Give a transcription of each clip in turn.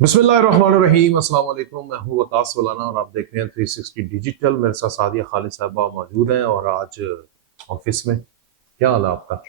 बिस्मिल्लाहिर्रहमानिर्रहीम, अस्सलाम वालेकुम। मैं हूँ वकास वलाना और आप देख रहे हैं 360 डिजिटल। मेरे साथ सादिया खालिद साहबा मौजूद हैं और आज ऑफिस में। क्या हाल है आपका?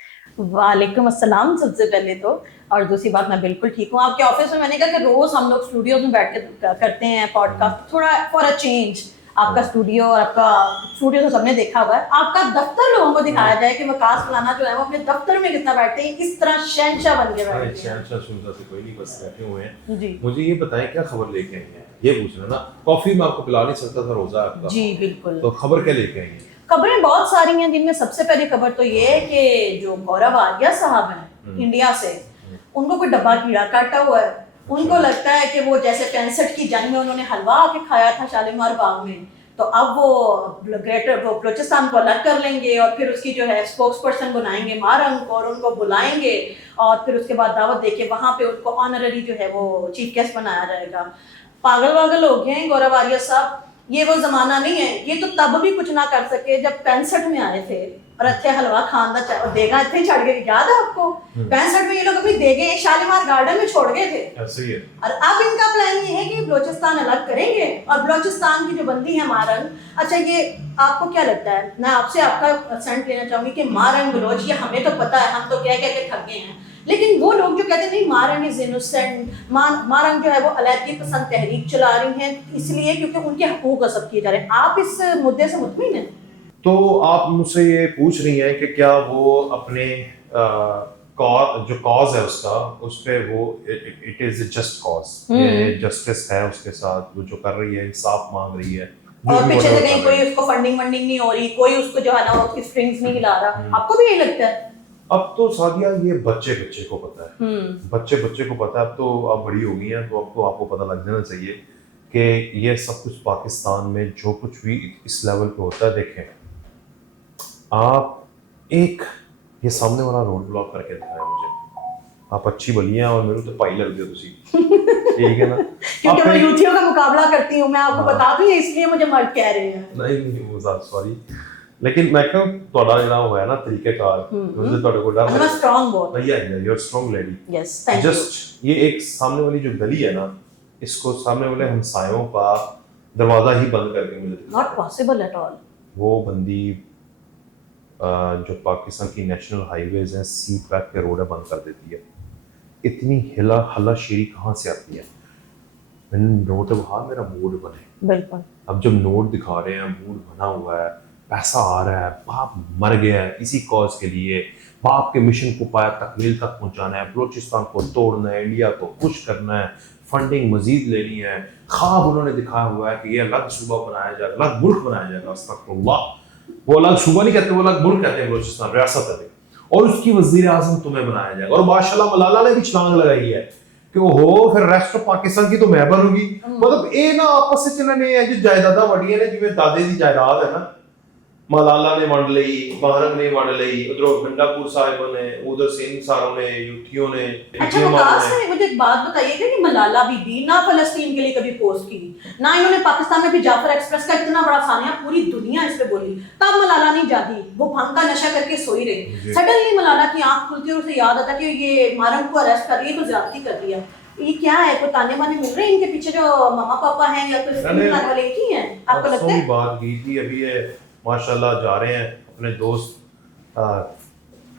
वालेकुम अस्सलाम सबसे पहले तो। और दूसरी बात, मैं बिल्कुल ठीक हूँ। आपके ऑफिस में मैंने कहा कि रोज हम लोग स्टूडियो में बैठ के करते हैं पॉडकास्ट, थोड़ा फॉर अ चेंज आपका स्टूडियो और आपका स्टूडियो तो सबने देखा हुआ है, आपका दफ्तर लोगों को दिखाया जाए कि वकास फलाना जो है वो अपने दफ्तर में कितना बैठते हैं, इस तरह शहंशाह बन के बैठते हैं। शहंशाह शुहंशाह से कोई नहीं, बस बैठे हुए हैं। जी मुझे ये बताएं क्या खबर लेके आई हैं? ये पूछ रहे ना, कॉफी में आपको पिला नहीं सकता था, रोजा है आपका, जी बिल्कुल। तो खबर क्या लेके आई हैं? खबरें बहुत सारी हैं, जिनमें सबसे पहली खबर तो ये है कि जो गौरव आर्या साहब हैं इंडिया से, उनको कोई डब्बा कीड़ा काटा हुआ है। उनको लगता है कि वो जैसे 65 की जंग में उन्होंने हलवा आके खाया था शालीमार बाग में, तो अब वो ग्रेटर वो बलूचिस्तान को अलग कर लेंगे और फिर उसकी जो है स्पोक्स पर्सन बनाएंगे मारंग को और उनको बुलाएंगे और फिर उसके बाद दावत देके वहां पे उनको ऑनररी जो है वो चीफ गेस्ट बनाया जाएगा। पागल वागल हो गए हैं गौरव आर्या साहब। ये वो जमाना नहीं है, ये तो तब भी कुछ ना कर सके जब 65 में आए थे और अच्छे हलवा खान का देगा इतने छड़ गए, याद है आपको? 65 में ये लोग अपनी देगे शालीमार गार्डन में छोड़ गए थे। ऐसे ही है। और अब इनका प्लान ये है कि बलूचिस्तान अलग करेंगे और बलूचिस्तान की जो बंदी है मारंग, अच्छा ये आपको क्या लगता है, मैं आपसे आपका सेंट लेना चाहूंगी कि मारंग बलोच, ये हमें तो पता है, हम तो कह के थक गए हैं, लेकिन वो लोग जो कहते हैं नहीं मारंग इज इनोसेंट, मारंग जो है वो अलैदी पसंद तहरीक चला रही हैं इसलिए क्योंकि उनके हकूक गस्ब किए जा रहे हैं, आप इस मुद्दे से मुतमिन हैं? तो आप मुझसे ये पूछ रही हैं कि क्या वो अपने जो कॉज है उसका, उस पे वो इट इज जस्ट कॉज, ये जस्टिस है उसके साथ, वो जो कर रही है इंसाफ मांग रही है, और पीछे से कहीं कोई उसको फंडिंग नहीं हो रही, कोई उसको जो है ना उसकी स्ट्रिंग्स नहीं हिला रहा, आपको भी यही लगता है? अब तो सादिया ये बच्चे बच्चे को पता है, बच्चे बच्चे को पता है। अब तो आप बड़ी हो गई हैं तो अब तो आपको पता लग जाना चाहिए कि ये सब कुछ पाकिस्तान में जो कुछ भी इस लेवल पे होता है। देखें आप, एक ये सामने वाला रोड ब्लॉक करके दिखाया मुझे, आप अच्छी बली हैं और मेरे तो पाई लग गए तुसी, ठीक है ना? क्योंकि मैं यूथियों का मुकाबला करती हूँ, मैं आपको बता दूं इसलिए मुझे मर्द कह रहे हैं। नहीं वो सॉरी, लेकिन मैं कहूं ਤੁਹਾਡਾ ਜਿਹੜਾ ਹੋਇਆ ਨਾ ਤਰੀਕੇਕਾਰ, मुझे ਤੁਹਾਡੇ को डर है स्ट्रांग बहुत भैया, you are strong lady. Yes thank you. Just ये एक सामने वाली जो गली है ना, इसको सामने वाले हमसायों का दरवाजा ही बंद करके मुझे नॉट पॉसिबल एट ऑल। वो बंदी जो पाकिस्तान की नेशनल हाईवेज हैं, सी पैक के रोड बंद कर देती है। इतनी हलाशेरी कहाँ से आती है? नोट वहाँ मेरा मूड बने, बिल्कुल। अब जब नोट दिखा रहे हैं, मूड बना हुआ है, पैसा आ रहा है, बाप मर गया है इसी कॉज के लिए, बाप के मिशन को पाया तकमील तक पहुंचाना है, बलूचिस्तान को तोड़ना है, इंडिया को खुश करना है, फंडिंग मजीद लेनी है, ख्वाब उन्होंने दिखाया हुआ है कि ये अलग सूबा बनाया जाएगा, अलग मुल्क बनाया जाएगा। अस्तगफुरुल्लाह, वो अलग सूबा नहीं कहते, वो अलग मुल्क कहते हैं, बलूचिस्तान रियासत है और उसकी वजीर आजम तुम्हें बनाया जाएगा। और माशाल्लाह मलाला ने भी छलांग लगाई है कि हो फिर रेस्ट ऑफ पाकिस्तान की तो मैं बनूंगी। मतलब ये ना आपस में इन्होंने जो जायदादा वड़ियां ने, जिवें दादे की जायदाद है ना, मलाला ने वंड लई, मारंग ने वंड लई, उधरों गंडापुर साहिब ने, उधर सिंह सारों ने, यूथियों ने। अच्छा वकास ने मुझे एक बात बताइएगा कि मलाला बीबी ना फलस्तीन के लिए कभी पोस्ट की, ना इन्होंने पाकिस्तान में भी जाफर एक्सप्रेस का इतना बड़ा सानिया पूरी दुनिया इस पे बोली, तब मलाला नहीं जागी, वो भंग का नशा करके सोई रही। सडनली मलाला की आंख खुलती है और उसे याद आता कि ये मारंग को अरेस्ट कर रही है तो ज्यादती कर दिया। ये क्या है, कोई ताने बाने मिल रहे हैं इनके पीछे जो मामा पापा हैं या कोई फिल्म वाले की हैं, आपको लगता है? बात की थी अभी, ये माशाल्लाह जा रहे हैं अपने दोस्त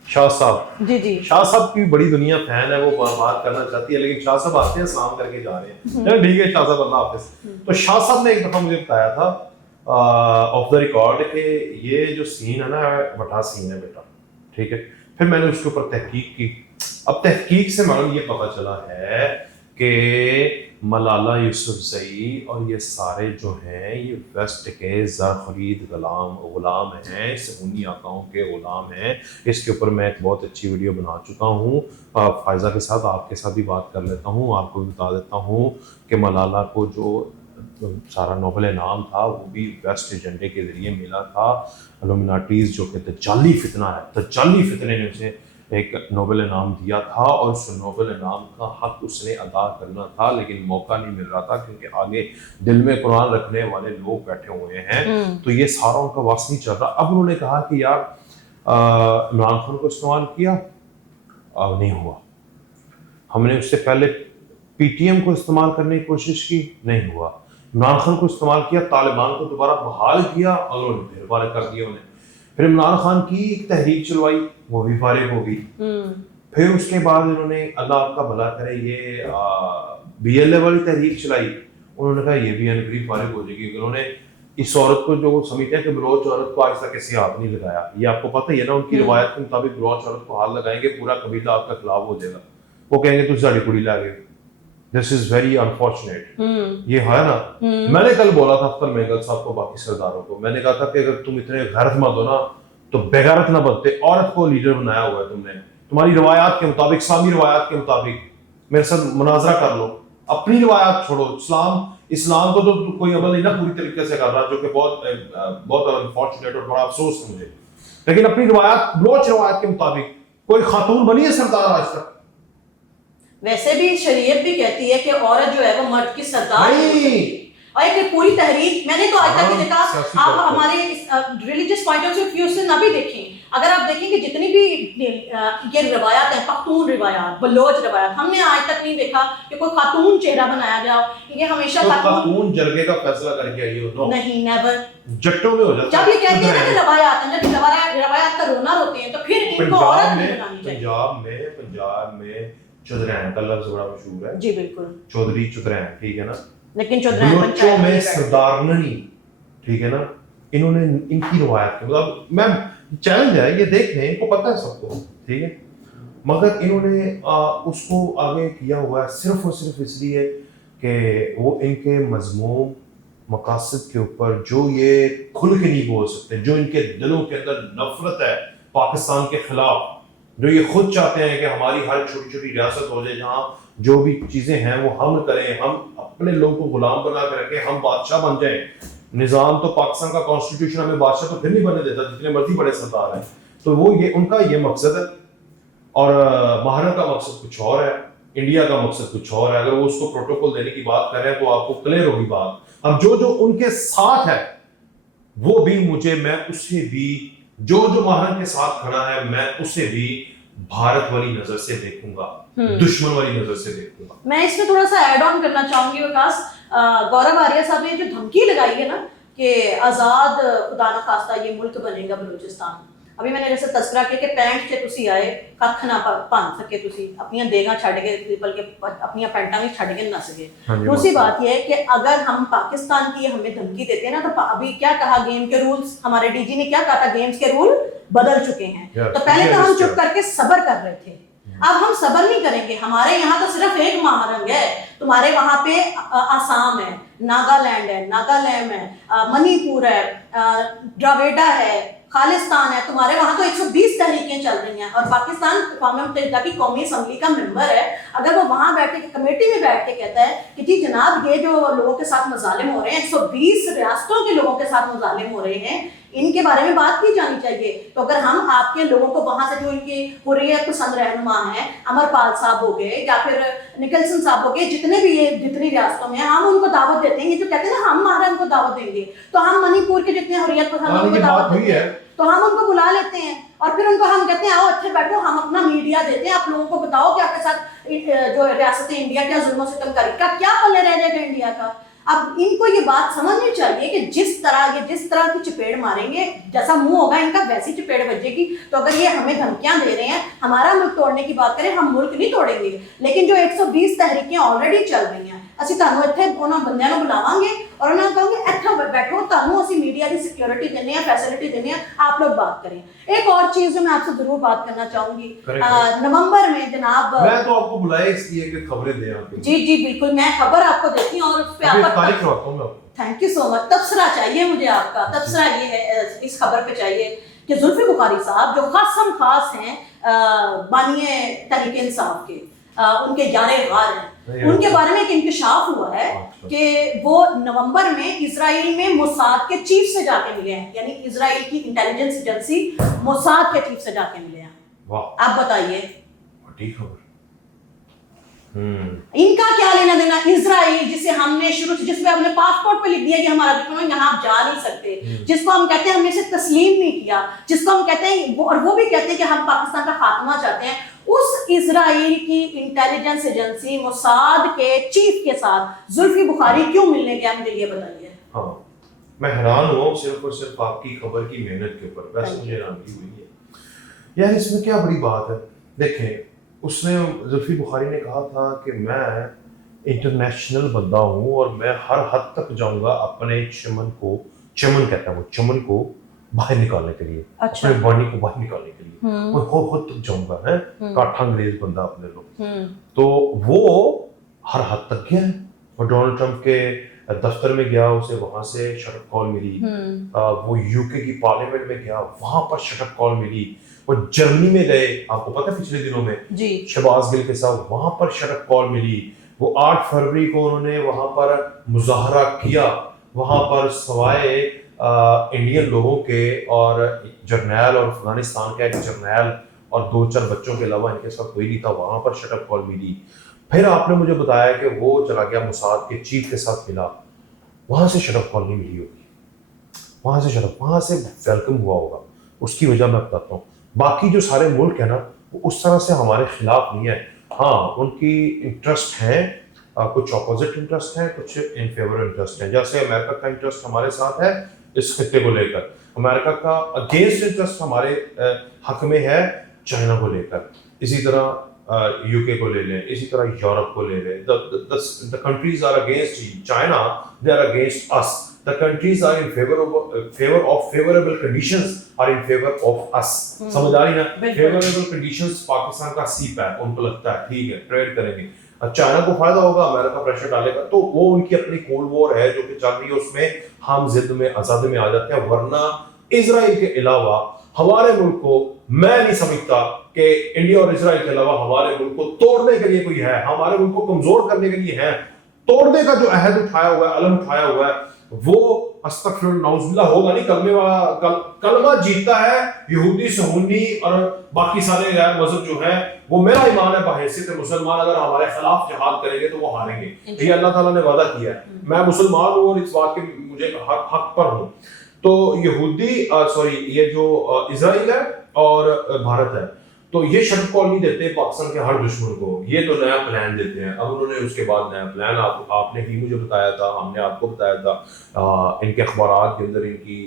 शाह साहब। जी जी, शाह साहब की बड़ी दुनिया फैन है, वो बात करना चाहती है, लेकिन शाह साहब आते हैं सलाम करके जा रहे हैं, चलो ठीक है शाह साहब अल्लाह हाफिज। तो शाह साहब ने एक दफा मुझे बताया था ऑफ द रिकॉर्ड कि ये जो सीन है ना बड़ा सीन है बेटा, ठीक है। फिर मैंने उसके ऊपर तहकीक की। अब तहकीक से मालूम ये पता चला है कि मलाला यूसुफजई और ये सारे जो हैं ये वेस्ट के ज़र खरीद गुलाम हैं, सुन्नी आकाओं के गुलाम हैं। इसके ऊपर मैं एक बहुत अच्छी वीडियो बना चुका हूँ, फायज़ा के साथ आपके साथ भी बात कर लेता हूँ, आपको भी बता देता हूँ कि मलाला को जो सारा नोबेल इनाम था वो भी वेस्ट एजेंडे के ज़रिए मिला था। इल्यूमिनाटीज़ जो कि दज्जाली फितना है, दज्जाली फितने ने उसे एक नोबेल इनाम दिया था और उस नोबेल इनाम का हक उसने अदा करना था, लेकिन मौका नहीं मिल रहा था क्योंकि आगे दिल में कुरान रखने वाले लोग बैठे हुए हैं, तो ये सारा उनका वास नहीं चल रहा। अब उन्होंने कहा कि यार इमरान खान को इस्तेमाल किया, अब नहीं हुआ, हमने उससे पहले PTM کو استعمال کرنے کی کوشش کی, نہیں ہوا. عمران خان کو استعمال کیا, طالبان کو دوبارہ بحال کیا, انہوں نے پھر فارغ کر دیا انہیں. پھر عمران خان کی ایک تحریک چلوائی, وہ بھی فارغ ہو گئی. پھر اس کے بعد انہوں نے, اللہ آپ کا بھلا کرے, یہ BLA والی تحریک چلائی. انہوں نے کہا یہ بھی انقریب فارغ ہو جائے گی. انہوں نے اس عورت کو, جو سمجھتے ہیں کہ بلوچ عورت کو آج تک کسی ہاتھ نہیں لگایا, یہ آپ کو پتہ ہی ہے نا, ان کی روایت کے مطابق بلوچ عورت کو ہاتھ لگائیں گے پورا قبیلہ آپ کا خلاف ہو جائے گا. وہ کہیں گے تو ساڑی کڑی لا گئے. دس از ویری انفارچونیٹ. یہ ہے نا, میں نے کل بولا تھا اختر مینگل صاحب کو, باقی سرداروں کو, میں نے کہا تھا کہ اگر تم اتنے غیرت مند ہو نا تو بغیرت نہ بنتے. عورت کو لیڈر بنایا ہوا ہے تم نے, تمہاری روایات کے مطابق, اسلامی روایات کے مطابق میرے ساتھ مناظرہ کر لو. اپنی روایات چھوڑو. اسلام کو تو کوئی عمل نہیں نا پوری طریقے سے کر رہا, جو کہ بہت انفارچونیٹ اور بڑا افسوس ہے مجھے. لیکن اپنی روایات, بلوچ روایت کے مطابق کوئی خاتون بنی ہے سردار آج تک؟ ویسے بھی شریعت بھی کہتی ہے کہ عورت جو ہے وہ مرد کی سردار نہیں. اور ایک پوری تحریک, میں نے تو آج تک یہ دیکھا, آپ ہمارے ریلیجیس پوائنٹ آف ویو سے نہ بھی دیکھیں, اگر آپ دیکھیں کہ جتنی بھی یہ روایات ہیں, پختون روایات, بلوچ روایات, ہم نے آج تک نہیں دیکھا کہ کوئی خاتون چہرہ بنایا گیا ہو. یہ ہمیشہ خاتون جرگے کا فیصلہ کر کے آئی ہو؟ نہیں, نیور. جٹوں میں ہو جاتا. جب یہ کہتے ہیں نا کہ روایات ہیں, جب روایات کا رونا روتے ہیں, تو پھر ان کو عورت نہیں بنانی چاہیے. پنجاب میں چودھرین کا لفظ بڑا مشہور ہے. جی بالکل, چودھری چودھرین, ٹھیک ہے نا. لیکن چودھرین بلوچوں میں سردارنی, ٹھیک ہے نا. انہوں نے ان کی روایت کے مطلب, میں چیلنج ہے, یہ دیکھ لیں, ان کو پتہ ہے سب کو, ٹھیک ہے, مگر انہوں نے اس کو آگے کیا ہوا ہے صرف اور صرف اس لیے کہ وہ ان کے مضمون مقاصد کے اوپر جو یہ کھل کے نہیں بول سکتے, جو ان کے دلوں کے اندر نفرت ہے پاکستان کے خلاف, جو یہ خود چاہتے ہیں کہ ہماری ہر چھوٹی چھوٹی ریاست ہو جائے جہاں جو بھی چیزیں ہیں وہ ہم کریں, ہم اپنے لوگوں کو غلام بنا کے رکھیں, ہم بادشاہ بن جائیں. نظام تو پاکستان کا کانسٹیٹیوشن ہمیں بادشاہ تو پھر نہیں بننے دیتا جتنے مرضی بڑے سردار ہیں. تو وہ یہ ان کا یہ مقصد ہے, اور ماہرہ کا مقصد کچھ اور ہے, انڈیا کا مقصد کچھ اور ہے. اگر وہ اس کو پروٹوکول دینے کی بات کر رہے ہیں تو آپ کو کلیئر ہوگی بات. اب جو ان کے ساتھ ہے وہ بھی میں اسے بھی, جو ماہرہ کے ساتھ کھڑا ہے میں اسے بھی بھارت والی نظر سے دیکھوں گا, دشمن والی نظر سے دیکھوں گا. میں اس میں تھوڑا سا ایڈ آن کرنا چاہوں گی وکاس. گورو آریہ صاحب نے جو دھمکی لگائی ہے نا کہ آزاد خدا نخواستہ یہ ملک بنے گا بلوچستان, ابھی میں نے جیسے تذکرہ کیا کہ پینٹ سے تسی آئے کھ نہ پن سکے, تسی اپنی دیگاں چھڈ کے, بلکہ اپنی پینٹاں بھی چھڈ کے نہ سکے. دوسری بات یہ ہے کہ اگر ہم پاکستان کی ہمیں دھمکی دیتے ہیں نا, تو ابھی کیا کہا گیم کے رولز, ہمارے DG نے کیا کہا تھا, گیمز کے رول بدل چکے ہیں. تو پہلے تو ہم چپ کر کے صبر کر رہے تھے, اب ہم صبر نہیں کریں گے. ہمارے یہاں تو صرف ایک مہارنگ ہے, تمہارے وہاں پہ آسام ہے, ناگالینڈ ہے, ناگالینڈ ہے, منی پور ہے, ڈراویڈا ہے, خالستان ہے. تمہارے وہاں تو 120 تحریکیں چل رہی ہیں, اور پاکستان اقوام متحدہ کی قومی اسمبلی کا ممبر ہے. اگر وہ وہاں بیٹھ کے کمیٹی میں بیٹھ کے کہتا ہے کہ جی جناب یہ جو لوگوں کے ساتھ مظالم ہو رہے ہیں, 120 ریاستوں کے لوگوں کے ساتھ مظالم ہو رہے ہیں, ان کے بارے میں بات کی جانی چاہیے. تو اگر ہم آپ کے لوگوں کو وہاں سے جو ان کی حریت پسند رہنما ہیں, امر پال صاحب ہو گئے یا پھر نکلسن صاحب ہو گئے, جتنے بھی یہ جتنی ریاستوں میں ہم ان کو دعوت دیتے ہیں, یہ جو کہتے ہیں نا ہم مہارنگ کو دعوت دیں گے, تو ہم منی پور کے جتنے حریت پسند ان کو دعوت دیتے ہیں, تو ہم ان کو بلا لیتے ہیں, اور پھر ان کو ہم کہتے ہیں آؤ اچھے بیٹھو, ہم اپنا میڈیا دیتے ہیں, آپ لوگوں کو بتاؤ کہ آپ کے ساتھ جو ریاست انڈیا کیا ظلم و ستم کری کا, کیا پلے رہ جائے گا انڈیا کا. اب ان کو یہ بات سمجھنی چاہیے کہ جس طرح کی چپیڑ ماریں گے, جیسا منہ ہوگا ان کا ویسی چپیڑ بجے گی. تو اگر یہ ہمیں دھمکیاں دے رہے ہیں, ہمارا ملک توڑنے کی بات کریں, ہم ملک نہیں توڑیں گے. لیکن جو 120 تحریکیں آلریڈی چل رہی ہیں, اسی تانوں اتنے انہاں بندیاں نوں بلاواں گے اور انہاں کہوں گے اتھے بیٹھو, تانوں اسی میڈیا کی سیکیورٹی دینے ہیں, فیسلٹی دینے ہیں, آپ لوگ بات کریں. ایک اور چیز جو میں آپ سے ضرور بات کرنا چاہوں گی, نومبر میں جناب, میں تو آپ کو بلایا اس لیے کہ خبریں دیں آپ کو. جی بالکل, میں خبر آپ کو دیتی ہوں, اور اس پہ آپ تاریخ رکھتا ہوں میں. تھینک یو سو مچ. تبصرہ چاہیے مجھے, آپ کا تبصرہ یہ ہے اس خبر پہ چاہیے کہ زلفی بخاری صاحب جو خاص ہیں بانی تحریک انصاف کے, ان کے یار غار ہیں, ان کے بارے میں ایک انکشاف ہوا ہے کہ وہ نومبر میں اسرائیل میں موساد کے چیف سے جا کے ملے ہیں, یعنی اسرائیل کی انٹیلیجنس ایجنسی موساد کے چیف سے جا کے ملے ہیں. آپ بتائیے ان کا کیا لینا دینا, اسرائیل जिसे हमने शुरू से, जिसमें हमने पासपोर्ट पे लिख दिया कि हमारा दुश्मन है, यहाँ आप जा नहीं सकते, जिसको हम कहते हैं हमने इसे तस्लीम नहीं किया, जिसको हम कहते हैं और वो भी कहते हैं कि हम पाकिस्तान का खात्मा चाहते हैं, उस इजराइल की इंटेलिजेंस एजेंसी मोसाद के चीफ के साथ जुल्फी बुखारी क्यों मिलने गया, मुझे ये बताइए। हाँ, मैं हैरान हुआ सिर्फ और सिर्फ आपकी खबर की मेहनत के ऊपर, वैसे मुझे हैरानगी हुई है यार, इसमें क्या बड़ी बात है। देखें, उसने जुल्फी बुखारी ने कहा था कि मैं इंटरनेशनल बंदा हूँ और मैं हर हद तक जाऊंगा अपने चमन को, चमन कहता है वो, चमन को बाहर निकालने के लिए, अच्छा। अपने बॉडी को बाहर निकालने के लिए मैं खुद तक जाऊंगा, है काठा अंग्रेज बंदा अपने लोग। तो वो हर हद तक गया है, और डोनाल्ड ट्रंप के दफ्तर में गया, उसे वहां से शटअप कॉल मिली, वो यूके की पार्लियामेंट में गया, वहां पर शटअप कॉल मिली, वो जर्मनी में गए, आपको पता है पिछले दिनों में जी शहबाज गिल के साथ, वहां पर शटअप कॉल मिली, वो 8 फरवरी को उन्होंने वहां पर मुजाहरा किया, वहां पर सवाए इंडियन लोगों के और जर्नैल और अफगानिस्तान का एक जर्नैल और 2-4 बच्चों के अलावा इनके साथ कोई नहीं था, वहां पर शटअप कॉल मिली। फिर आपने मुझे बताया कि वो चला गया मोसाद के चीफ के साथ मिला, वहां से शटअप कॉल नहीं मिली होगी, वहां से शटअप, वहां से वेलकम हुआ होगा, उसकी वजह मैं बताता हूँ। बाकी जो सारे मुल्क है ना, वो उस तरह से हमारे खिलाफ नहीं है। हाँ, उनकी इंटरेस्ट हैं, कुछ अपोजिट इंटरेस्ट हैं, कुछ इन फेवर इंटरेस्ट हैं। जैसे अमेरिका का इंटरेस्ट हमारे साथ है इस खत्ते को लेकर, अमेरिका का अगेंस्ट इंटरेस्ट हमारे हक में है चाइना को लेकर, इसी तरह यूके को ले लें, इसी तरह यूरोप को ले लें। The countries are against China, they are against us. The countries are in favor of favorable conditions are in favor of us. समझ आ रही ना? Favorable conditions पाकिस्तान का सीप है, उनको लगता है ठीक है ट्रेड करेंगे, चाइना को फायदा होगा, अमेरिका प्रेशर डालेगा, तो वो उनकी अपनी कोल्ड वॉर है जो कि चल रही है, उसमें हम जिद में आजादी में आ जाते हैं। वरना इजराइल के अलावा हमारे मुल्क को मैं नहीं समझता कि इंडिया और इजराइल के अलावा हमारे मुल्क को तोड़ने के लिए कोई है, हमारे मुल्क को कमजोर करने के लिए है। तोड़ने का जो अहद उठाया हुआ है, अलम उठाया हुआ है, वो अस्तगफिरुल्लाह होगा नहीं, कलमा जीतता है यहूदी सहूनी और बाकी सारे गैर मजहब जो है, वो मेरा ईमान है बहैसियत मुसलमान अगर हमारे खिलाफ जिहाद करेंगे तो वो हारेंगे, ये अल्लाह ताला ने वादा किया है। मैं मुसलमान हूँ और इस बात के मुझे हक पर हूँ। तो यहूदी ये जो इजराइल है और भारत है, तो ये शर्त कॉल नहीं देते पाकिस्तान के हर दुश्मन को, ये तो नया प्लान देते हैं। अब उन्होंने उसके बाद नया प्लान आपने ही मुझे बताया था, हमने आपको बताया था, इनके अखबारात के अंदर इनकी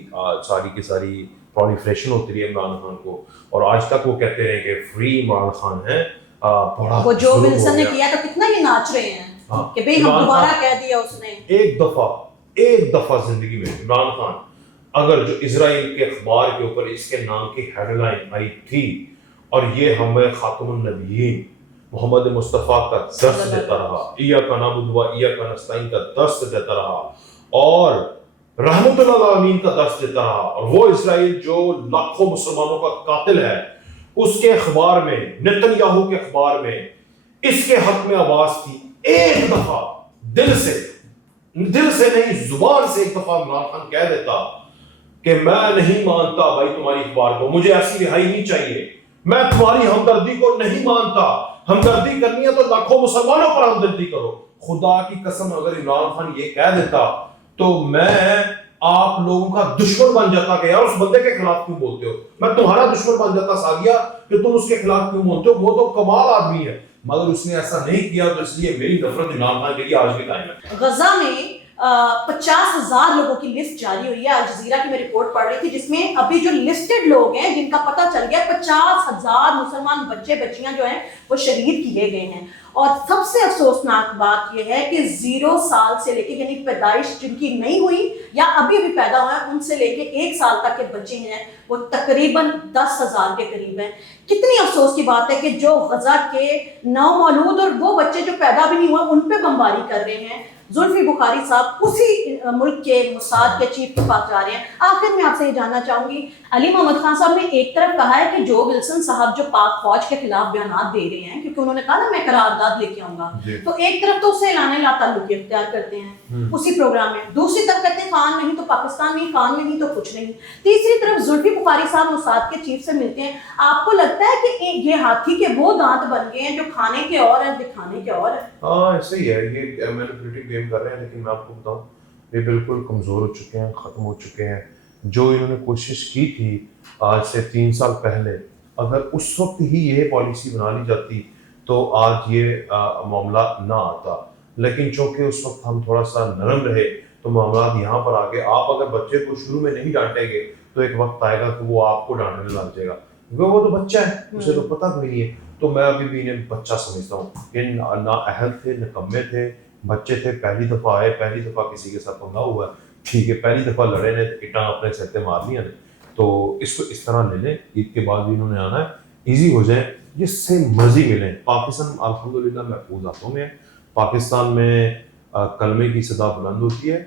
सारी की सारी प्रोलिफरेशन होती रही है इमरान खान को, और आज तक वो कहते रहे कि फ्री इमरान खान है। बड़ा वो जो विल्सन ने किया तो कितना ये नाच रहे हैं कि भाई हम दोबारा कह दिया उसने। एक दफा जिंदगी में इमरान खान अगर जो इजराइल के अखबार के ऊपर इसके नाम की हेडलाइन आई थी और ये हमें खातमुन नबीयीन मोहम्मद मुस्तफ़ा का दर्स देता रहा, इय्याका नअबुदु व इय्याका नस्तईन का दर्स देता रहा और रहमतुल आलमीन का दर्स देता रहा, और वो इजराइल जो लाखों मुसलमानों का कातिल है, उसके अखबार में, नेतन्याहू के अखबार में इसके हक में आवाज थी, एक दफा दिल से नहीं जुबान से एक दफा इमरान खान कह देता कि मैं नहीं मानता भाई तुम्हारी अखबार को, मुझे ऐसी रिहाई नहीं चाहिए, मैं तुम्हारी हमदर्दी को नहीं मानता, हमदर्दी करनी है तो लाखों मुसलमानों पर हमदर्दी करो। खुदा की कसम अगर इमरान खान ये कह देता तो मैं आप लोगों का दुश्मन बन जाता कि यार उस बंदे के खिलाफ क्यों बोलते हो, मैं तुम्हारा दुश्मन बन जाता सादिया कि तुम उसके खिलाफ क्यों बोलते हो, वो तो कमाल आदमी है। मगर उसने ऐसा नहीं किया, तो इसलिए मेरी नफरत इमरान खान के लिए आज भी कायम है। गजा में 50,000 लोगों की लिस्ट जारी हुई है, अल जजीरा की मैं रिपोर्ट पढ़ रही थी, जिसमें अभी जो लिस्टेड लोग हैं जिनका पता चल गया 50,000 मुसलमान बच्चे बच्चियां जो हैं वो शहीद किए गए हैं। और सबसे अफसोसनाक बात यह है कि 0 साल से लेके, यानी पैदाइश जिनकी नहीं हुई या अभी अभी पैदा हुए हैं, उनसे लेके 1 साल तक के बच्चे हैं वो तकरीबन 10,000 के करीब हैं। कितनी अफसोस की बात है कि जो गजा के नौमौलूद और वो बच्चे जो पैदा भी नहीं हुए उन पे बमबारी कर रहे हैं। जुल्फी बुखारी साहब उसी मुल्क के मोसाद के चीफ के पास जा रहे हैं। आखिर में आपसे ये जानना चाहूंगी, अली मोहम्मद खान साहब ने एक तरफ कहा है कि जो विल्सन साहब जो पाक फौज के खिलाफ बयान दे रहे हैं, क्योंकि उन्होंने कहा ना मैं करार امداد لے کے آؤں گا. جی. تو ایک طرف تو اسے اعلان لا تعلقی اختیار کرتے ہیں اسی پروگرام میں, دوسری طرف کہتے ہیں خان نہیں تو پاکستان نہیں, خان نہیں تو کچھ نہیں, تیسری طرف زلفی بخاری صاحب موساد کے چیف سے ملتے ہیں. آپ کو لگتا ہے کہ یہ ہاتھی کے وہ دانت بن گئے ہیں جو کھانے کے اور ہیں دکھانے کے اور ہیں؟ ہاں ایسا ہی ہے, یہ مینیپولیٹنگ گیم کر رہے ہیں, لیکن میں آپ کو بتاؤں یہ بالکل کمزور ہو چکے ہیں, ختم ہو چکے ہیں. جو انہوں نے کوشش کی تھی آج سے 3 سال پہلے, اگر اس وقت ہی یہ پالیسی بنا لی جاتی تو آج یہ معاملہ نہ آتا, لیکن چونکہ اس وقت ہم تھوڑا سا نرم رہے تو معاملات یہاں پر آ گئے. آپ اگر بچے کو شروع میں نہیں ڈانٹیں گے تو ایک وقت آئے گا کہ وہ آپ کو ڈانٹنے لگ جائے گا, کیونکہ وہ تو بچہ ہے, اسے تو پتہ نہیں ہے. تو میں ابھی بھی انہیں بچہ سمجھتا ہوں. یہ نااہل تھے, نکمے تھے, بچے تھے, پہلی دفعہ آئے, پہلی دفعہ کسی کے ساتھ پنگا ہوا ہے, ٹھیک ہے, پہلی دفعہ لڑے نے, اٹاں اپنے سر پہ مار لیا نے, تو اس کو اس طرح لے لیں. عید کے بعد بھی انہوں نے آنا ہے, ایزی ہو جائیں, جس سے مرضی ملیں. پاکستان الحمدللہ محفوظ ہاتھوں میں ہے. پاکستان میں کلمے کی صدا بلند ہوتی ہے,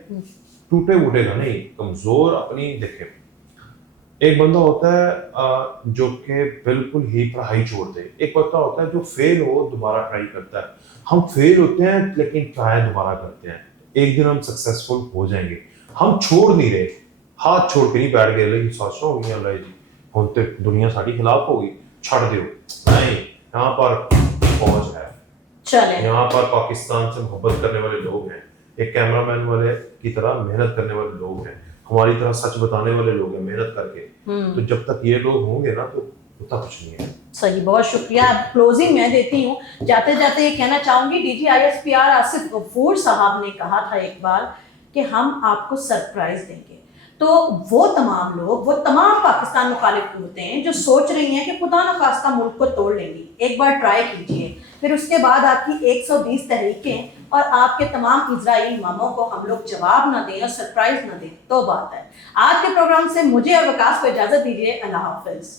ٹوٹے ووٹے گا نہیں. کمزور اپنی دیکھیں, ایک بندہ ہوتا ہے جو کہ بالکل ہی پڑھائی چھوڑ دے, ایک بندہ ہوتا ہے جو فیل ہو دوبارہ ٹرائی کرتا ہے. ہم فیل ہوتے ہیں لیکن ٹرائی دوبارہ کرتے ہیں, ایک دن ہم سکسیسفل ہو جائیں گے. ہم چھوڑ نہیں رہے, ہاتھ چھوڑ کے نہیں بیٹھ گئے اللہ سوچ رہا ہوں اللہ جی ہوتے دنیا ساری خلاف ہوگی چھڑ دیو نہیں. یہاں پر فوج ہے, یہاں پر پاکستان سے محبت کرنے والے لوگ ہیں, ایک کیمرہ مین والے کی طرح محنت کرنے والے لوگ ہیں, ہماری طرح سچ بتانے والے لوگ ہیں محنت کر کے. تو جب تک یہ لوگ ہوں گے نا تو ہوتا کچھ نہیں ہے. صحیح, بہت شکریہ. کلوزنگ میں دیتی ہوں, جاتے جاتے یہ کہنا چاہوں گی D G I S P R Asif Ghafoor صاحب نے کہا تھا ایک بار کہ ہم آپ کو سرپرائز دیں گے. تو وہ تمام لوگ, وہ تمام پاکستان مخالف قوتیں جو سوچ رہی ہیں کہ خدا نخواستہ ملک کو توڑ لیں گی, ایک بار ٹرائی کیجئے, پھر اس کے بعد آپ کی 120 تحریکیں اور آپ کے تمام اسرائیلی اماموں کو ہم لوگ جواب نہ دیں اور سرپرائز نہ دیں تو بات ہے. آج کے پروگرام سے مجھے اور وکاس کو اجازت دیجیے. اللہ حافظ.